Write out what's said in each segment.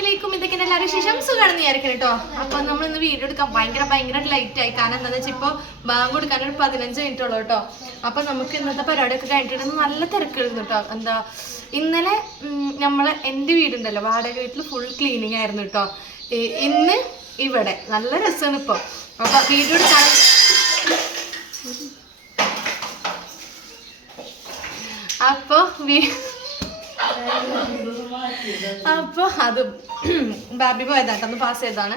അലൈക്കും ഇതൊക്കെ എല്ലാവരും ശേഷം സുഖമാണെന്ന് വിചാരിക്കണം കേട്ടോ. അപ്പൊ നമ്മൾ ഇന്ന് വീഡിയോ എടുക്കാം ഭയങ്കര ഭയങ്കര ലൈറ്റ് ആയി. കാരണം എന്താണെന്ന് വെച്ചാൽ ഇപ്പോൾ ബാങ്ക് കൊടുക്കാൻ ഒരു പതിനഞ്ച് മിനിറ്റ് ഉള്ളൂ കേട്ടോ. അപ്പൊ നമുക്ക് ഇന്നത്തെ പരിപാടിയൊക്കെ കഴിഞ്ഞിട്ട് നല്ല തിരക്കായിരുന്നു കേട്ടോ. എന്താ ഇന്നലെ നമ്മൾ എന്റെ വീടുണ്ടല്ലോ. വാടക വീട്ടിൽ ഫുൾ ക്ലീനിങ് ആയിരുന്നു കേട്ടോ. ഇന്ന് ഇവിടെ. നല്ല രസമാണ് ഇപ്പോൾ അപ്പൊ വീഡിയോ എടുക്കാൻ അപ്പൊ വീ- അപ്പൊ അത് ബാബി പോയതാട്ടോ ഒന്ന് പാസ് ചെയ്തതാണ്.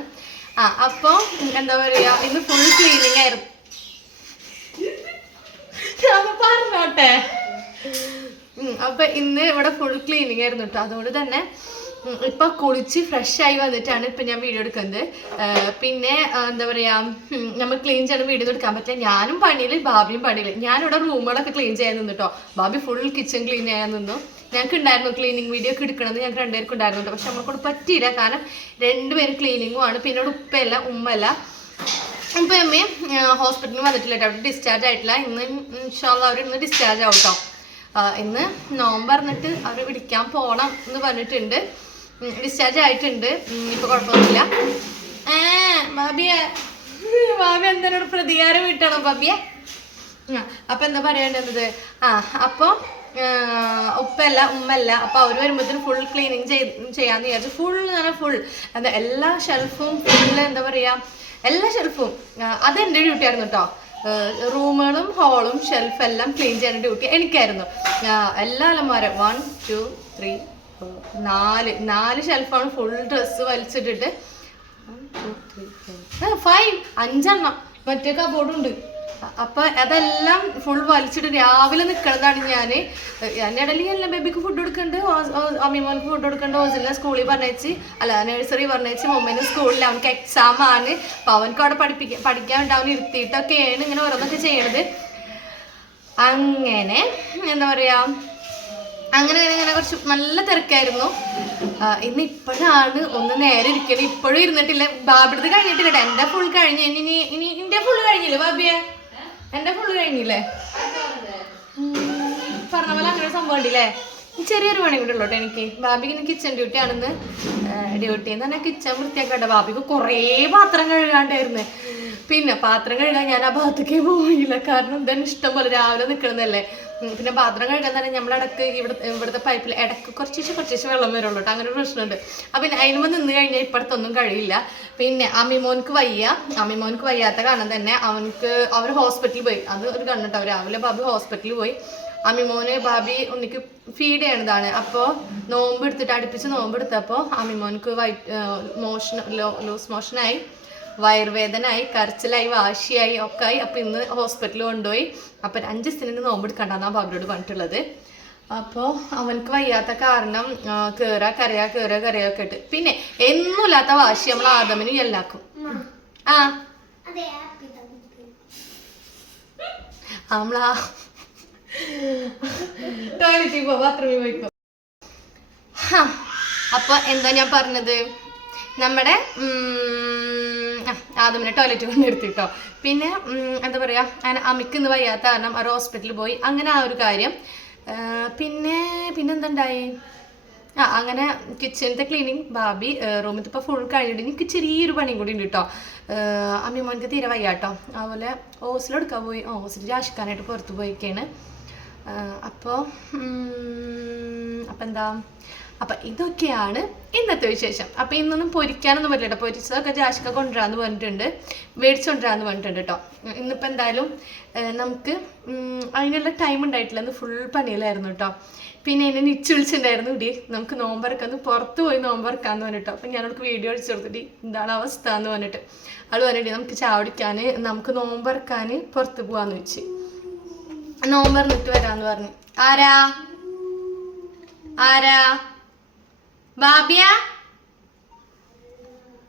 ആ അപ്പൊ എന്താ പറയാ ഇന്ന് ഫുൾ ക്ലീനിങ് ആയിരുന്നു. പറഞ്ഞോട്ടെ. അപ്പൊ ഇന്ന് ഇവിടെ ഫുൾ ക്ലീനിങ് ആയിരുന്നു കേട്ടോ അതുകൊണ്ട് തന്നെ ഇപ്പൊ കുളിച്ച് ഫ്രഷ് ആയി വന്നിട്ടാണ് ഇപ്പൊ ഞാൻ വീഡിയോ എടുക്കുന്നത്. പിന്നെ എന്താ പറയാ നമ്മൾ ക്ലീൻ ചെയ്യണം വീഡിയോ എടുക്കാൻ പറ്റില്ല. ഞാനും പണിയിൽ ബാബിയും പണിയിൽ. ഞാനിവിടെ റൂമുകളൊക്കെ ക്ലീൻ ചെയ്യാൻ നിന്നു കേട്ടോ ബാബി ഫുൾ കിച്ചൺ ക്ലീൻ ചെയ്യാൻ നിന്നു. ഞങ്ങൾക്ക് ഉണ്ടായിരുന്നു ക്ലീനിങ് വീഡിയോ ഒക്കെ എടുക്കണമെന്ന് ഞങ്ങൾക്ക് രണ്ടുപേർക്കും ഉണ്ടായിരുന്നു പക്ഷെ നമ്മളെ പറ്റിയില്ല. കാരണം രണ്ടുപേരും ക്ലീനിങ്ങും ആണ്. പിന്നെ ഇവിടെ ഉപ്പയല്ല ഉമ്മല്ല ഇപ്പൊ അമ്മയും ഹോസ്പിറ്റലിൽ വന്നിട്ടില്ല കേട്ടോ. ഡിസ്ചാർജ് ആയിട്ടില്ല. ഇന്ന് ഇൻഷാല്ല അവർ ഇന്ന് ഡിസ്ചാർജ് ആവും കേട്ടോ. ഇന്ന് നോമ്പ് പറഞ്ഞിട്ട് അവർ വിളിക്കാൻ പോണം എന്ന് പറഞ്ഞിട്ടുണ്ട്. ഡിസ്ചാർജ് ആയിട്ടുണ്ട്. ഇപ്പൊ കുഴപ്പമൊന്നുമില്ല. ഏ ബാബിയ. ബാബി എന്തിനോട് പ്രതികാരം വിട്ടണം ബാബിയ? അപ്പൊ എന്താ പറയേണ്ടത് ആ അപ്പൊ ഉപ്പല്ല ഉമ്മല്ല അപ്പൊ അവർ വരുമ്പോഴത്തേനും ഫുൾ ക്ലീനിങ് ചെയ്യാന്ന് വിചാരിച്ചു. ഫുൾ എന്ന് പറഞ്ഞാൽ ഫുൾ എന്താ എല്ലാ ഷെൽഫും ഫുള്ള് എന്താ പറയാ എല്ലാ ഷെൽഫും അത് എന്റെ ഡ്യൂട്ടി ആയിരുന്നു കേട്ടോ റൂമുകളും ഹാളും ഷെൽഫ് എല്ലാം ക്ലീൻ ചെയ്യുന്ന ഡ്യൂട്ടി എനിക്കായിരുന്നു. എല്ലാ അലമാരും വൺ ടു ത്രീ നാല് നാല് ഷെൽഫാണ് ഫുൾ ഡ്രസ്സ് വലിച്ചിട്ടിട്ട്. ഫൈവ് അഞ്ചെണ്ണം. മറ്റേ കബോർഡുണ്ട് അപ്പൊ അതെല്ലാം ഫുൾ വലിച്ചിട്ട് രാവിലെ നിൽക്കുന്നതാണ് ഞാൻ എന്നിടയിൽ എല്ലാം ബേബിക്ക് ഫുഡ് കൊടുക്കണ്ട്. അമ്മിമോൾക്ക് ഫുഡ് കൊടുക്കണ്ട്. ഓസിലിനെ സ്കൂളിൽ പറഞ്ഞേച്ച് അല്ല നഴ്സറി പറഞ്ഞേച്ച് മൊമ്മേന് സ്കൂളിൽ അവനക്ക് എക്സാം ആണ്. അപ്പൊ അവനക്ക് അവിടെ പഠിപ്പിക്കാൻ പഠിക്കാൻ ഉണ്ടാവും ഇരുത്തിയിട്ടൊക്കെയാണ് ഇങ്ങനെ ഓരോന്നൊക്കെ ചെയ്യണത്. അങ്ങനെ എന്താ പറയാ? അങ്ങനെ അങ്ങനെ കുറച്ച് നല്ല തിരക്കായിരുന്നു. ഇന്ന് ഇപ്പോഴാണ് ഒന്ന് നേരെ ഇരിക്കണത് ഇപ്പോഴും ഇരുന്നിട്ടില്ല. ബാബിടത് കഴിഞ്ഞിട്ടില്ല. എന്റെ ഫുൾ കഴിഞ്ഞു. ഇനി ഇനി- ഇന്ത്യ ഫുൾ കഴിഞ്ഞില്ലേ ബാബിയെ? എന്റെ ഫുള്ള് കഴിഞ്ഞില്ലേ? പറഞ്ഞ പോലെ അങ്ങനെ സംഭവം ഉണ്ടല്ലേ? ചെറിയൊരു പണി കൂടെ ഉള്ളൂ കേട്ടോ എനിക്ക്. ബാബിക്ക് ഇന്ന് കിച്ചൺ ഡ്യൂട്ടി ആണെന്ന്. ഡ്യൂട്ടി എന്ന് പറഞ്ഞാൽ കിച്ചൺ വൃത്തിയാക്കണ്ട ബാബിക്ക് കുറേ പാത്രം കഴുകാണ്ടായിരുന്നു. പിന്നെ പാത്രം കഴുകാൻ ഞാൻ ആ ഭാഗത്തേക്കേ പോയില്ല. കാരണം ഇതന്നെ ഇഷ്ടം പോലെ രാവിലെ നിൽക്കണമെന്നല്ലേ പിന്നെ പാത്രം കഴുകാൻ തന്നെ നമ്മളടക്ക് ഇവിടെ ഇവിടുത്തെ പൈപ്പിൽ ഇടയ്ക്ക് കുറച്ച് കുറച്ചേശ്ശെ വെള്ളം വരുള്ളൂ കേട്ടോ അങ്ങനെ ഒരു പ്രശ്നമുണ്ട്. അപ്പം പിന്നെ അതിനുമ്പോൾ നിന്ന് കഴിഞ്ഞാൽ ഇപ്പുറത്തൊന്നും കഴിയില്ല. പിന്നെ അമ്മിമോൻക്ക് വയ്യ. അമ്മിമോൻക്ക് വയ്യാത്ത കാരണം തന്നെ അവനക്ക് അവർ ഹോസ്പിറ്റലിൽ പോയി. അത് ഒരു കണ്ടിട്ടോ രാവിലെ ബാബി ഹോസ്പിറ്റലിൽ പോയി. അമ്മിമോന് ബാബി ഉണ്ണിക്ക് ഫീഡ് ചെയ്യണതാണ്. അപ്പോൾ നോമ്പ് എടുത്തിട്ട് അടുപ്പിച്ച് നോമ്പ് എടുത്തപ്പോൾ അമ്മിമോൻക്ക് വൈറ്റ് മോഷൻ ലൂസ് മോഷനായി വയറുവേദനായി കരച്ചിലായി വാശിയായി ഒക്കെ ആയി അപ്പോൾ ഇന്ന് ഹോസ്പിറ്റലിൽ കൊണ്ടുപോയി. അപ്പം അഞ്ച് ദിവസത്തിന് നോമ്പെടുക്കണ്ടെന്നാണ് ബാബുരോട് പറഞ്ഞിട്ടുള്ളത്. അപ്പോൾ അവനക്ക് വയ്യാത്ത കാരണം കയറാ കരയാ കയറാ കരയാ ഒക്കെ ഇട്ട് പിന്നെ എന്നുമില്ലാത്ത വാശി നമ്മൾ ആദമിന് എല്ലാക്കും ആ. നമ്മളാ. ടോയ്ലറ്റിൽ ബാത്റൂമിൽ പോയിക്കോ. എന്താ ഞാൻ പറഞ്ഞത്? നമ്മുടെ ആ, ആദമിനെ ടോയ്ലറ്റ് കൊണ്ട് നിർത്തിട്ടോ. പിന്നെ എന്താ പറയുക അമിക്ക് ഇന്ന് വയ്യാത്ത കാരണം ഒരു ഹോസ്പിറ്റലിൽ പോയി. അങ്ങനെ ആ ഒരു കാര്യം. ആ, പിന്നെ പിന്നെന്തുണ്ടായി? ആ അങ്ങനെ കിച്ചണിന്റെ ക്ലീനിങ് ബാബി റൂമിൽ ഇപ്പോൾ ഫുൾ കഴിഞ്ഞിട്ട് എനിക്ക് ചെറിയൊരു പണിയും കൂടി ഉണ്ട് കേട്ടോ അമ്മി തീരെ തീരെ വയ്യാട്ടോ. അതുപോലെ ഹോസ്റ്റലെടുക്കാൻ പോയി. ഹോസ്റ്റലിൽ രാശിക്കാനായിട്ട് പുറത്ത് പോയിക്കാണ്. അപ്പോൾ അപ്പം എന്താ അപ്പം ഇതൊക്കെയാണ് ഇന്നത്തെ വിശേഷം. അപ്പം ഇന്നൊന്നും പൊരിക്കാനൊന്നും പറ്റില്ല പൊരിച്ചതൊക്കെ ജാഷിക്ക കൊണ്ടുവരാന്ന് പറഞ്ഞിട്ടുണ്ട്. മേടിച്ചു പറഞ്ഞിട്ടുണ്ട് കേട്ടോ ഇന്നിപ്പോൾ എന്തായാലും നമുക്ക് അതിനുള്ള ടൈം ഉണ്ടായിട്ടില്ല. ഫുൾ പണിയിലായിരുന്നു കേട്ടോ പിന്നെ എന്നെ നിച്ച് വിളിച്ചിട്ടുണ്ടായിരുന്നു. ഇടി നമുക്ക് നോമ്പറക്കാൻ പുറത്ത് പോയി നോമ്പറക്കാന്ന് പറഞ്ഞിട്ടോ അപ്പം ഞാൻ അവൾക്ക് വീഡിയോ അടിച്ചു കൊടുത്തിട്ട് എന്താണ് അവസ്ഥ എന്ന് പറഞ്ഞിട്ട്. അവൾ പറഞ്ഞിട്ട് നമുക്ക് ചാവടിക്കാൻ നമുക്ക് നോമ്പറക്കാൻ പുറത്ത് പോവാന്ന് വെച്ച്. നോമ്പറിഞ്ഞിട്ട് വരാന്ന് പറഞ്ഞു. ആരാ? ആരാ? ബാബിയ?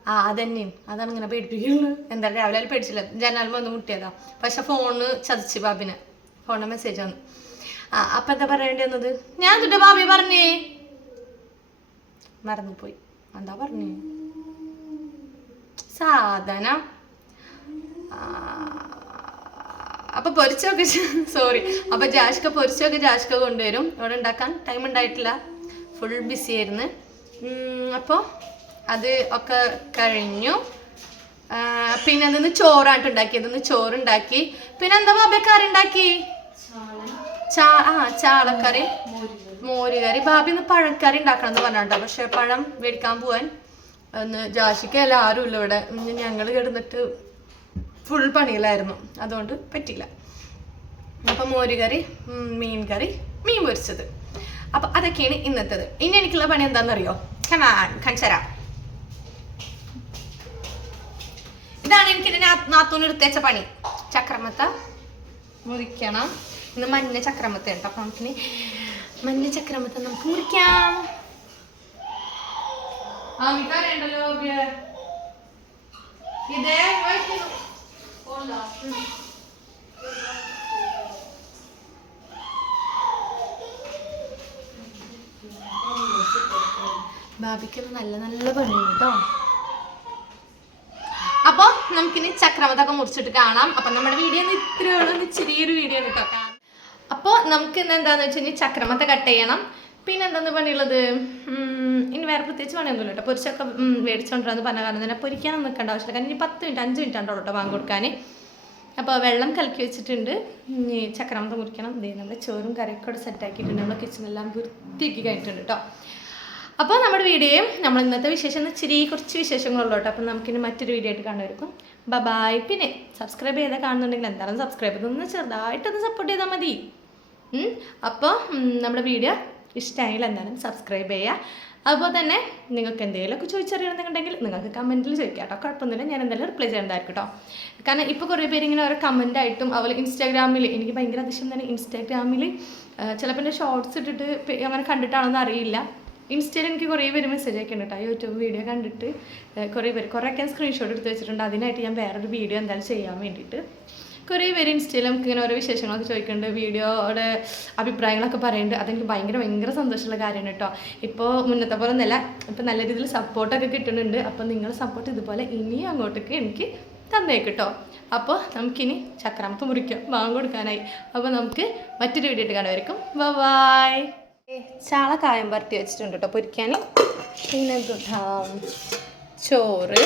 ആ അതന്നെയും അതാണ് ഇങ്ങനെ പേടിപ്പിക്കുന്നത്. എന്താ രാവിലെ പേടിച്ചില്ല. ജനാലും വന്ന് മുട്ടിയതാ. പക്ഷെ ഫോണ് ചതിച്ച് ബാബിന്. ഫോണിന് മെസ്സേജ് വന്നു. ആ അപ്പം എന്താ പറയേണ്ടി വന്നത്? ഞാൻ എന്നിട്ട് ബാബി പറഞ്ഞേ. മറന്നുപോയി. എന്താ പറഞ്ഞേ? സാധന. അപ്പൊ പൊരിച്ചൊക്കെ സോറി അപ്പൊ ജാഷ്ക പൊരിച്ചൊക്കെ ജാഷ്ക കൊണ്ടുവരും. ഇവിടെ ഉണ്ടാക്കാൻ ടൈം ഉണ്ടായിട്ടില്ല. ഫുൾ ബിസി ആയിരുന്നു. ഉം, അപ്പൊ അത് ഒക്കെ കഴിഞ്ഞു. പിന്നെ അതിന്ന് ചോറായിട്ട് ഉണ്ടാക്കി അതിന്ന് ചോറുണ്ടാക്കി. പിന്നെ എന്താ ബാബ കറി ഉണ്ടാക്കി? ചാ ആ ചാളക്കറി. മോര് കറി ബാബി ഒന്ന് പഴക്കറി ഉണ്ടാക്കണം എന്ന് പറഞ്ഞിട്ടോ പക്ഷെ പഴം മേടിക്കാൻ പോവാൻ ഒന്ന് ജാഷിക്ക് എല്ലാവരും ഇല്ല ഇവിടെ. ഞങ്ങൾ കിടന്നിട്ട് ഫുൾ പണിയിലായിരുന്നു. അതുകൊണ്ട് പറ്റില്ല അപ്പം മോര് കറി മീൻ കറി മീൻ പൊരിച്ചത്. അപ്പം അതൊക്കെയാണ് ഇന്നത്തേത്. ഇനി എനിക്കുള്ള പണി എന്താണെന്നറിയോ കമാൻ ഇതാണ് എനിക്ക് ഇതിനെ നാത്തൂന് പണി. ചക്രമത്ത മുറിക്കണം. ഇന്ന് മഞ്ഞ ചക്രമത്ത ഉണ്ട്. അപ്പൊ നമുക്കിനി മഞ്ഞ ചക്രമത്ത നമുക്ക് മുറിക്കാം. ഇതേ ബാബിക്ക് നല്ല നല്ല പണിയുണ്ട് കേട്ടോ അപ്പോൾ നമുക്കിനി ചക്രവതൊക്കെ മുറിച്ചിട്ട് കാണാം. അപ്പം നമ്മുടെ വീഡിയോ ഇത്രയുള്ള ചെറിയൊരു വീഡിയോ ആണ് കേട്ടോ അപ്പോൾ നമുക്ക് ഇന്ന് എന്താന്ന് വെച്ച് കഴിഞ്ഞാൽ ചക്രമത്ത കട്ട് ചെയ്യണം. പിന്നെ എന്താന്ന് പണിയുള്ളത്? ഇനി വേറെ പ്രത്യേകിച്ച് പണിയൊന്നുമില്ല കേട്ടോ പൊരിച്ചൊക്കെ ഉം, പറഞ്ഞ കാരണം തന്നെ പൊരിക്കാനൊന്നും നിൽക്കേണ്ട ആവശ്യമില്ല. കാരണം ഇനി പത്ത് മിനിറ്റ് അഞ്ച് മിനിറ്റ് ഉണ്ടോ കേട്ടോ വാങ്ങി കൊടുക്കാൻ അപ്പോൾ വെള്ളം കലക്കി വെച്ചിട്ടുണ്ട്. ഇനി ചക്രമത്ത മുറിക്കണം. ദേ നമ്മൾ ചോറും കറിയൊക്കെ സെറ്റ് ആക്കിയിട്ടുണ്ട്. നമ്മുടെ കിച്ചണെല്ലാം വൃത്തിയാക്കി കഴിഞ്ഞിട്ടുണ്ട് കേട്ടോ അപ്പോൾ നമ്മുടെ വീഡിയോയും നമ്മൾ ഇന്നത്തെ വിശേഷം എന്ന് ഇച്ചിരി കുറച്ച് വിശേഷങ്ങളുള്ളൂ കേട്ടോ. അപ്പോൾ നമുക്കിനി മറ്റൊരു വീഡിയോ ആയിട്ട് കാണുമായിരിക്കും ബബായ് പിന്നെ സബ്സ്ക്രൈബ് ചെയ്താൽ കാണുന്നുണ്ടെങ്കിൽ എന്തായാലും സബ്സ്ക്രൈബ് ചെയ്തൊന്ന് ചെറുതായിട്ടൊന്ന് സപ്പോർട്ട് ചെയ്താൽ മതി. അപ്പോൾ നമ്മുടെ വീഡിയോ ഇഷ്ടമായി എന്തായാലും സബ്സ്ക്രൈബ് ചെയ്യുക. അതുപോലെ തന്നെ നിങ്ങൾക്ക് എന്തെങ്കിലുമൊക്കെ ചോദിച്ചറിയണമെന്നുണ്ടെങ്കിൽ നിങ്ങൾക്ക് കമന്റിൽ ചോദിക്കാം കേട്ടോ. കുഴപ്പമൊന്നുമില്ല. ഞാൻ എന്തായാലും റിപ്ലൈ ചെയ്യേണ്ടതായിരിക്കും കേട്ടോ. കാരണം ഇപ്പോൾ കുറേ പേര് ഇങ്ങനെ ഓരോ കമന്റ് ആയിട്ടും അതുപോലെ ഇൻസ്റ്റാഗ്രാമിൽ എനിക്ക് ഭയങ്കര അതിശയം തന്നെ ഇൻസ്റ്റാഗ്രാമിൽ ചിലപ്പോൾ എന്റെ ഷോർട്സ് ഇട്ടിട്ട് അങ്ങനെ കണ്ടിട്ടാണോന്ന് അറിയില്ല. ഇൻസ്റ്റയിൽ എനിക്ക് കുറേ പേര് മെസ്സേജ് അയക്കുന്നുണ്ട് കേട്ടോ യൂട്യൂബ് വീഡിയോ കണ്ടിട്ട് കുറേ പേര്. കുറേയൊക്കെ ഞാൻ സ്ക്രീൻഷോട്ട് എടുത്ത് വെച്ചിട്ടുണ്ട്. അതിനായിട്ട് ഞാൻ വേറൊരു വീഡിയോ എന്തായാലും ചെയ്യാൻ വേണ്ടിയിട്ട്. കുറേ പേര് ഇൻസ്റ്റയിൽ നമുക്ക് ഇങ്ങനെ ഓരോ വിശേഷങ്ങളൊക്കെ ചോദിക്കുന്നുണ്ട്. വീഡിയോയുടെ അഭിപ്രായങ്ങളൊക്കെ പറയുന്നുണ്ട്. അതെനിക്ക് ഭയങ്കര ഭയങ്കര സന്തോഷമുള്ള കാര്യമാണ് കേട്ടോ ഇപ്പോൾ മുന്നത്തെ പോലെ ഒന്നല്ല ഇപ്പോൾ നല്ല രീതിയിൽ സപ്പോർട്ടൊക്കെ കിട്ടുന്നുണ്ട്. അപ്പോൾ നിങ്ങളുടെ സപ്പോർട്ട് ഇതുപോലെ ഇനിയും അങ്ങോട്ടേക്ക് എനിക്ക് തന്നേക്ക് കേട്ടോ അപ്പോൾ നമുക്കിനി ചക്രാമത്ത് മുറിക്കാം. വാങ്ങി കൊടുക്കാനായി. അപ്പോൾ നമുക്ക് മറ്റൊരു വീഡിയോ ഇട്ട് കാണുമായിരിക്കും ബൈ ചാള കായം വരട്ടി വെച്ചിട്ടുണ്ട് കേട്ടോ പൊരിക്കാൻ. പിന്നെ ചോറ്.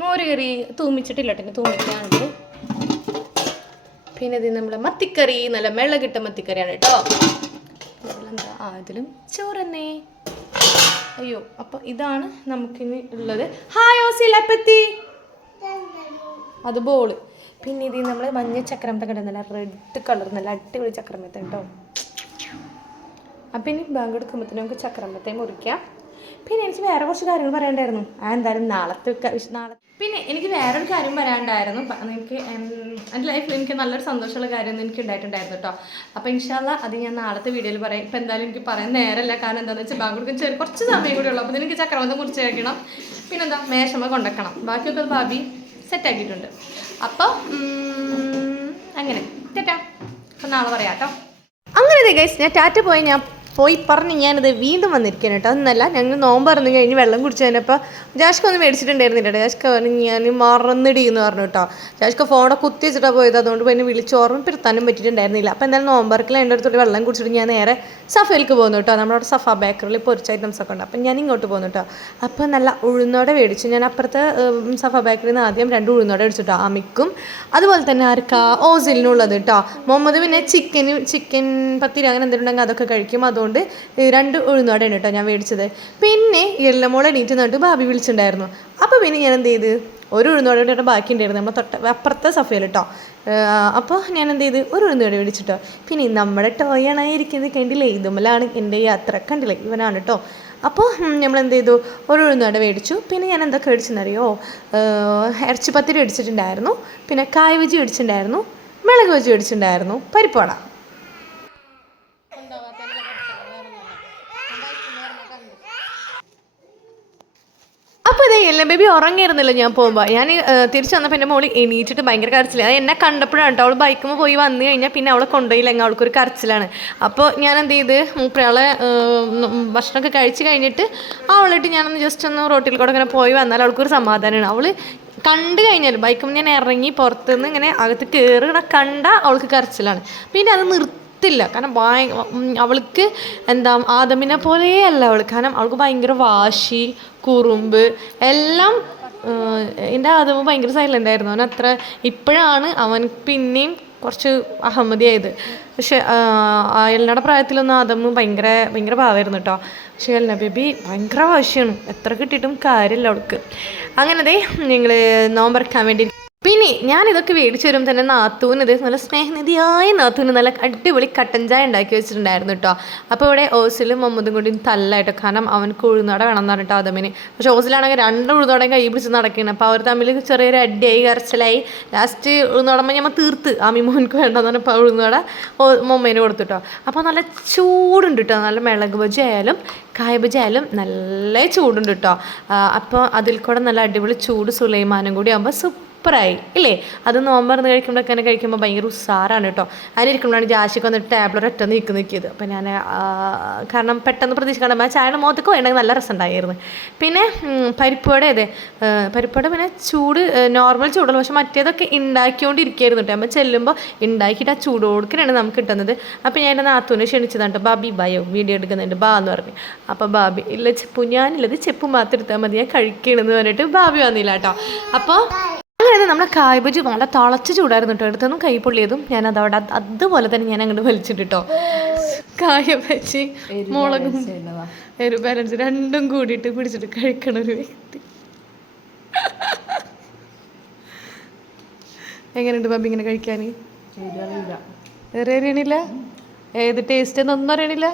മോര് കറി തൂമിച്ചിട്ടില്ല കേട്ടോ തൂമിക്കാണ്ട് പിന്നെ ഇത് നമ്മളെ മത്തിക്കറി നല്ല മിളകിട്ട മത്തിക്കറിയാണ് കേട്ടോ ഇതിലെന്താ? ആ ഇതിലും ചോറ് തന്നെ അയ്യോ അപ്പൊ ഇതാണ് നമുക്കിനി ഉള്ളത്. ഹായോ സിലപ്പത്തി അത് ബോൾ. പിന്നെ ഇത് നമ്മൾ മഞ്ഞ ചക്രമത്തെ കണ്ട റെഡ് കളർ നല്ല അടിപൊളി ചക്രമത്തെ കേട്ടോ. അപ്പം ഇനി ബാങ്ക് എടുക്കുമ്പോഴത്തേനും നമുക്ക് ചക്രമത്തെ മുറിക്കാം. പിന്നെ എനിക്ക് വേറെ കുറച്ച് കാര്യങ്ങൾ പറയണ്ടായിരുന്നു ആ എന്തായാലും നാളത്തെ നാളെ പിന്നെ എനിക്ക് വേറൊരു കാര്യം പറയാണ്ടായിരുന്നു എനിക്ക് എന്റെ ലൈഫിൽ എനിക്ക് നല്ലൊരു സന്തോഷമുള്ള കാര്യം എനിക്ക് ഉണ്ടായിട്ടുണ്ടായിരുന്നു കേട്ടോ. അപ്പോൾ ഇൻഷാല്ല അത് ഞാൻ നാളത്തെ വീഡിയോയിൽ പറയാം. ഇപ്പം എന്തായാലും എനിക്ക് പറയാൻ നേരമല്ല കാരണം എന്താണെന്ന് വെച്ചാൽ ബാങ്ക് കൊടുക്കാൻ ചെറിയ കുറച്ച് സമയം കൂടി ഉള്ളൂ. അപ്പോൾ എനിക്ക് ചക്രമത്തെ മുറിച്ച് കഴിക്കണം. പിന്നെന്താ? മേശമ കൊണ്ടക്കണം. ബാക്കിയൊക്കെ ഭാബി സെറ്റാക്കിയിട്ടുണ്ട് അപ്പോൾ അങ്ങനെ. തെറ്റാ. അപ്പം നാളെ പറയാം കേട്ടോ. അങ്ങനെ ഞാൻ ടാറ്റ പോയി ഞാൻ പോയി പറഞ്ഞ് ഞാനത് വീണ്ടും വന്നിരിക്കാൻ കേട്ടോ. അതൊന്നല്ല ഞങ്ങൾ നോമ്പ് പറഞ്ഞു കഴിഞ്ഞ് വെള്ളം കുടിച്ചു കഴിഞ്ഞപ്പോൾ ജാഷ്ക ഒന്ന് മേടിച്ചിട്ടുണ്ടായിരുന്നില്ല ജാഷ്ക പറഞ്ഞു ഞാൻ മറന്നിടി എന്ന് പറഞ്ഞു കേട്ടോ. ജാഷ്ക ഫോണെ കുത്തി വെച്ചിട്ടാണ് പോയത് അതുകൊണ്ട് പിന്നെ വിളിച്ച് ഓർമ്മപ്പെടുത്താനും പറ്റിയിട്ടുണ്ടായിരുന്നില്ല. അപ്പോൾ എന്തായാലും നോമ്പർക്കിൽ എന്റെ അടുത്തോട്ട് വെള്ളം കുടിച്ചിട്ട് ഞാൻ നേരെ സഫയിലേക്ക് പോകുന്നു കേട്ടോ. നമ്മുടെ സഫ ബേക്കറിൽ പൊരിച്ച ഐറ്റംസ് ഒക്കെ ഉണ്ട്. അപ്പം ഞാൻ ഇങ്ങോട്ട് പോകുന്നു കേട്ടോ. അപ്പോൾ നല്ല ഉഴുന്നോടെ മേടിച്ചു. ഞാൻ അപ്പുറത്തെ സഫ ബേക്കറിയിൽ നിന്ന് ആദ്യം രണ്ട് ഉഴുന്നോടെ മേടിച്ചു കേട്ടോ. അമിക്കും അതുപോലെ തന്നെ ആർക്കാ? ഓസിലിനുള്ളത് കേട്ടോ. മുഹമ്മദ് പിന്നെ ചിക്കനും ചിക്കൻ പത്തിരി അങ്ങനെ എന്തെങ്കിലും ഉണ്ടെങ്കിൽ അതൊക്കെ കഴിക്കും. അതുകൊണ്ട് രണ്ട് ഉഴുന്നുവടയാണ് കേട്ടോ ഞാൻ മേടിച്ചത്. പിന്നെ എല്ലമോളെ എണീറ്റ് നിന്നിട്ട് ഭാബി വിളിച്ചിട്ടുണ്ടായിരുന്നു. അപ്പോൾ പിന്നെ ഞാൻ എന്ത് ചെയ്ത്? ഒരു ഉഴുന്നുവടയുടെ ബാക്കി ഉണ്ടായിരുന്നു നമ്മൾ തൊട്ട അപ്പുറത്തെ സഫയിൽ കേട്ടോ അപ്പോൾ ഞാൻ എന്ത് ചെയ്ത്? ഒരു ഉഴുന്നുവട മേടിച്ചിട്ടോ. പിന്നെ നമ്മുടെ ടോയാണ് ഇരിക്കുന്നത് കണ്ടില്ലേ? ഇതുമലാണ് എന്റെ യാത്ര കണ്ടില്ലേ? ഇവനാണ് കേട്ടോ അപ്പോൾ നമ്മൾ എന്ത് ചെയ്തു? ഒരു ഉഴുന്നുവട മേടിച്ചു. പിന്നെ ഞാൻ എന്തൊക്കെ മേടിച്ചെന്നറിയോ? ഇറച്ചിപ്പത്തിരി മേടിച്ചിട്ടുണ്ടായിരുന്നു. പിന്നെ കായ് ബജി മേടിച്ചിട്ടുണ്ടായിരുന്നു. മിളക് ബജി മേടിച്ചിട്ടുണ്ടായിരുന്നു. പരിപ്പുവട എല്ലാം ബേബി ഉറങ്ങിയിരുന്നില്ല ഞാൻ പോകുമ്പോൾ ഞാൻ തിരിച്ചു വന്നപ്പോൾ എന്റെ മോളി എണീറ്റിട്ട് ഭയങ്കര കരച്ചില്ല അത് എന്നെ കണ്ടപ്പോഴാണ് കേട്ടോ. അവൾ ബൈക്കുമ്പോൾ പോയി വന്നു കഴിഞ്ഞാൽ പിന്നെ അവളെ കൊണ്ടുപോയില്ല. കൊണ്ടുപോയില്ലെങ്കിൽ അവൾക്കൊരു കരച്ചിലാണ്. അപ്പോൾ ഞാൻ എന്ത് ചെയ്ത് മൂപ്പരാളെ ഭക്ഷണമൊക്കെ കഴിച്ച് കഴിഞ്ഞിട്ട് അവളിട്ട് ഞാനൊന്ന് ജസ്റ്റ് ഒന്ന് റോട്ടിൽ കൂടെ ഇങ്ങനെ പോയി വന്നാൽ അവൾക്കൊരു സമാധാനമാണ് അവൾ കണ്ടു കഴിഞ്ഞാൽ ബൈക്കുമ്പോൾ ഞാൻ ഇറങ്ങി പുറത്തുനിന്ന് ഇങ്ങനെ അകത്ത് കയറുക കണ്ട അവൾക്ക് കരച്ചിലാണ്. പിന്നെ അത് നിർത്തി നിർത്തില്ല കാരണം ഭയ അവൾക്ക് എന്താ ആദമിനെ പോലെയല്ല അവൾ കാരണം അവൾക്ക് ഭയങ്കര വാശി കുറുമ്പ് എല്ലാം എന്റെ ആദമ് ഭയങ്കര സൈലന്റ് ആയിരുന്നു. അവൻ അത്ര ഇപ്പോഴാണ് അവൻ പിന്നെയും കുറച്ച് അഹമ്മതിയായത്. പക്ഷെ എല്ലാടെ പ്രായത്തിലൊന്നും ആദമ് ഭയങ്കര ഭയങ്കര ഭാവമായിരുന്നു കേട്ടോ. പക്ഷേ എൽന ബേബി ഭയങ്കര വാശിയാണ്. എത്ര കിട്ടിയിട്ടും കാര്യമില്ല അവൾക്ക്. അങ്ങനെ ഞങ്ങൾ നിങ്ങൾ നോമ്പറക്കാൻ വേണ്ടി പിന്നെ ഞാൻ ഇതൊക്കെ മേടിച്ചു വരുമ്പോൾ തന്നെ നാത്തൂന് ഇത് നല്ല സ്നേഹനിധിയായ നാത്തൂന് നല്ല അടിപൊളി കട്ടൻ ചായ ഉണ്ടാക്കി വെച്ചിട്ടുണ്ടായിരുന്നു കേട്ടോ അപ്പോൾ ഇവിടെ ഓസിലും മമ്മതും കൂടി തല്ലായിട്ടോ. കാരണം അവൻ ഉഴുന്നോട വേണം എന്ന് പറഞ്ഞിട്ട് ആദമിന്. പക്ഷേ ഓസിലാണെങ്കിൽ രണ്ട് ഉഴുന്നോടെ കൈ പിടിച്ച് നടക്കുകയാണ്. അപ്പോൾ അവർ തമ്മിൽ ചെറിയൊരു അടിയായി കരച്ചിലായി. ലാസ്റ്റ് ഉഴുന്നോടമ്പോൾ ഞമ്മ തീർത്ത്. ആമി മോഹൻക്ക് വേണ്ടെന്ന് പറഞ്ഞപ്പോൾ ഉഴുന്നോട ഓ കൊടുത്തു കൊടുത്തിട്ടോ അപ്പോൾ നല്ല ചൂടുണ്ട് കേട്ടോ നല്ല മിളക് ബജി ആയാലും കായ ബജി ആയാലും നല്ല ചൂടുണ്ട് കേട്ടോ അപ്പോൾ അതിൽ കൂടെ നല്ല അടിപൊളി ചൂട് സുലൈമാനും കൂടി ആകുമ്പോൾ സൂപ്പറായി ഇല്ലേ? അത് നോമ്പറന്ന് കഴിക്കുമ്പോഴൊക്കെ തന്നെ കഴിക്കുമ്പോൾ ഭയങ്കര ഉസാറാണ് കേട്ടോ. അതിനിരിക്കുമ്പോഴാണ് ജാശിക്ക് വന്നിട്ട് ടാബ്ലറ്റ് ഒറ്റ നീക്കി നിൽക്കിയത് അപ്പോൾ ഞാൻ കാരണം പെട്ടെന്ന് പ്രതീക്ഷിക്കണം ആ ചായ മുഖത്തൊക്കെ വേണമെങ്കിൽ നല്ല രസം ഉണ്ടായിരുന്നു പിന്നെ പരിപ്പുവട അതെ. പരിപ്പുവട പിന്നെ ചൂട് നോർമൽ ചൂടുള്ള പക്ഷെ മറ്റേതൊക്കെ ഉണ്ടാക്കിക്കൊണ്ടിരിക്കുകയായിരുന്നു കേട്ടോ. നമ്മൾ ചെല്ലുമ്പോൾ ഉണ്ടാക്കിയിട്ട് ആ ചൂടോടുക്കനാണ് നമുക്ക് കിട്ടുന്നത്. അപ്പോൾ ഞാൻ എന്റെ നാത്തൂനെ ക്ഷണിച്ചതാണ് കേട്ടോ. ബാബി ബയോ വീഡിയോ എടുക്കുന്നുണ്ട് ബാ എന്ന് പറഞ്ഞു. അപ്പോൾ ബാബി ഇല്ല ചെപ്പു ഞാനില്ലത് ചെപ്പ് മാത്രം എടുത്താൽ മതി. ഞാൻ കഴിക്കണമെന്ന് പറഞ്ഞിട്ട് ബാബി വന്നില്ല കേട്ടോ. അപ്പോൾ അങ്ങനെ നമ്മുടെ കായ്ബജി നല്ല തളച്ച് ചൂടായിരുന്നു കേട്ടോ. എടുത്തൊന്നും കൈ പൊള്ളിയതും ഞാൻ അതവിടെ അത് അതുപോലെ തന്നെ ഞാൻ അങ്ങോട്ട് വലിച്ചിട്ട് കേട്ടോ. കായബജി മുളകും ഒരു ബാലൻസ് രണ്ടും കൂടിയിട്ട് പിടിച്ചിട്ട് കഴിക്കണ ഒരു വ്യക്തി. എങ്ങനെയുണ്ട് ബാബി ഇങ്ങനെ കഴിക്കാൻ അറിയണില്ല ഏത് ടേസ്റ്റ് എന്നൊന്നും അറിയണില്ല?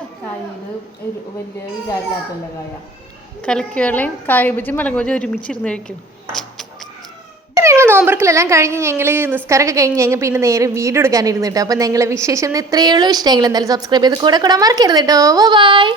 വലിയ വിചാരില്ലാത്തല്ല കായ? കലക്കി വെള്ളയും കായബജി മുളക് ബജി ഒരുമിച്ചിരുന്ന് കഴിക്കും. നോമ്പർക്കിലെല്ലാം കഴിഞ്ഞ് ഞങ്ങൾ നിസ്കാരമൊക്കെ കഴിഞ്ഞ് ഞങ്ങൾ പിന്നെ നേരെ വീട് എടുക്കാനിരുന്നു കേട്ടോ. അപ്പോൾ ഞങ്ങളെ വിശേഷം ഇത്രയേ ഉള്ളൂ. ഇഷ്ടമെങ്കിൽ എന്തായാലും സബ്സ്ക്രൈബ് ചെയ്ത് കൂടെ കൂടെ മറക്കരുത് കേട്ടോ. ബൈ